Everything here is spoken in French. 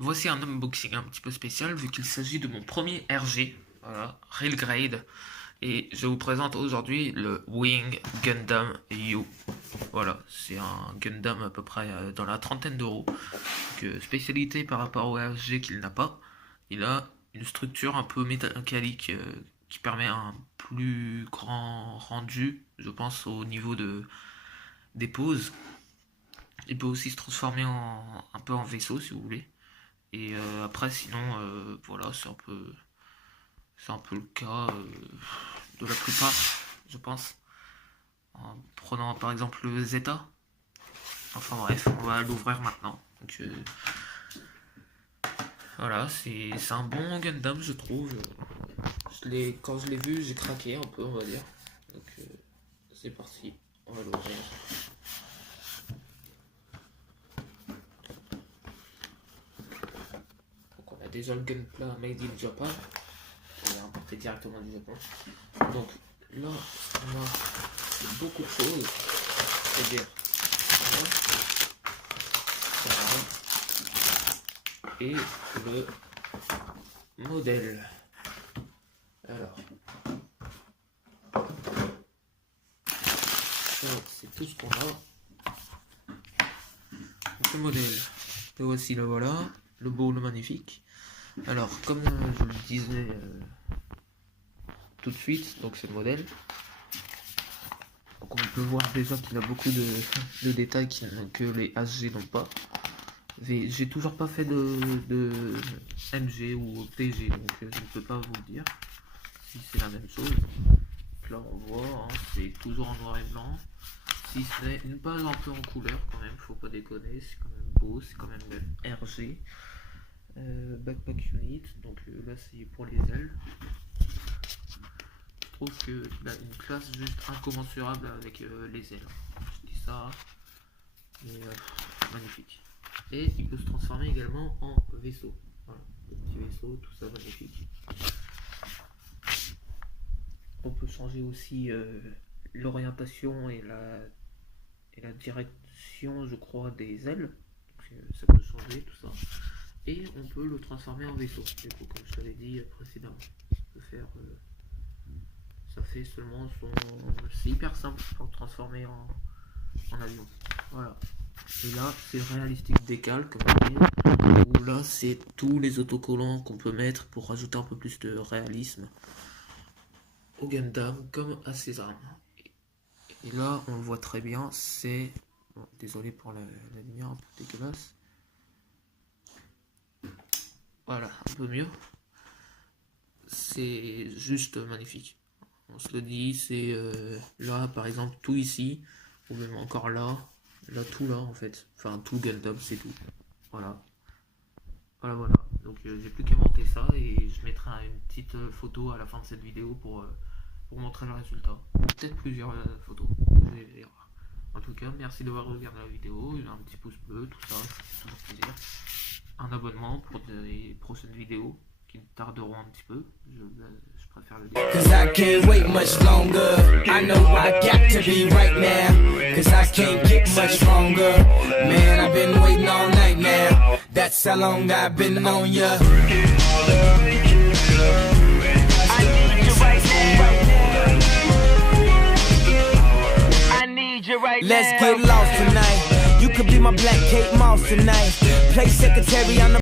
Voici un unboxing un petit peu spécial vu qu'il s'agit de mon premier RG, voilà, Real Grade. Et je vous présente aujourd'hui le Wing Gundam U. Voilà, c'est un Gundam à peu près dans la trentaine d'euros. Spécialité par rapport au RG qu'il n'a pas, il a une structure un peu métallique qui permet un plus grand rendu, je pense, au niveau des poses. Il peut aussi se transformer un peu en vaisseau si vous voulez. Et après sinon voilà, c'est un peu le cas de la plupart, je pense. En prenant par exemple le Zeta. Enfin bref, on va l'ouvrir maintenant. Donc voilà, c'est un bon Gundam je trouve. Quand je l'ai vu, j'ai craqué un peu, on va dire. Donc c'est parti, on va l'ouvrir. Déjà le Gunpla made in Japan, on l'a importé directement du Japon. Donc là, on a beaucoup de choses, c'est-à-dire ça, et le modèle. Alors, c'est tout ce qu'on a. Donc, le modèle, le voici, le voilà, le beau, le magnifique. Alors, comme je le disais tout de suite, donc c'est le modèle. Donc on peut voir déjà qu'il a beaucoup de détails que les HG n'ont pas. J'ai toujours pas fait de MG ou PG, donc je ne peux pas vous le dire si c'est la même chose. Donc là on voit, hein, c'est toujours en noir et blanc. Si ce n'est une page un peu en couleur quand même, faut pas déconner, c'est quand même beau, c'est quand même RG. Backpack unit, donc là c'est pour les ailes. Je trouve que a une classe juste incommensurable avec les ailes. Je dis ça, mais magnifique. Et il peut se transformer également en vaisseau. Voilà, le petit vaisseau, tout ça magnifique. On peut changer aussi l'orientation et la direction, je crois, des ailes. Donc, ça peut changer tout ça. Et on peut le transformer en vaisseau, du coup, comme je l'avais dit précédemment. On peut faire, ça fait seulement son... C'est hyper simple pour le transformer en avion. Voilà. Et là, c'est réalistique décal, comme on dit. Où là, c'est tous les autocollants qu'on peut mettre pour rajouter un peu plus de réalisme au Gundam, comme à ses armes. Et là, on le voit très bien, c'est... Bon, désolé pour la lumière un peu dégueulasse. Voilà, un peu mieux. C'est juste magnifique. On se le dit, c'est là par exemple tout ici, ou même encore là tout là en fait. Enfin tout Gundam, c'est tout. Voilà. Voilà. Donc j'ai plus qu'à monter ça et je mettrai une petite photo à la fin de cette vidéo pour montrer le résultat. Peut-être plusieurs photos. Vous allez voir. En tout cas, merci d'avoir regardé la vidéo. Un petit pouce bleu, tout ça, c'est toujours plaisir. Un abonnement pour des prochaines vidéos qui tarderont un petit peu, je préfère le dire. Cause I can't wait much longer. I know I got to be right now. Cause I can't get much longer. Man, I've been waiting all night now. That's how long I've been on ya. Let's get lost tonight. You could be my Black Kate Moss tonight. Play secretary on the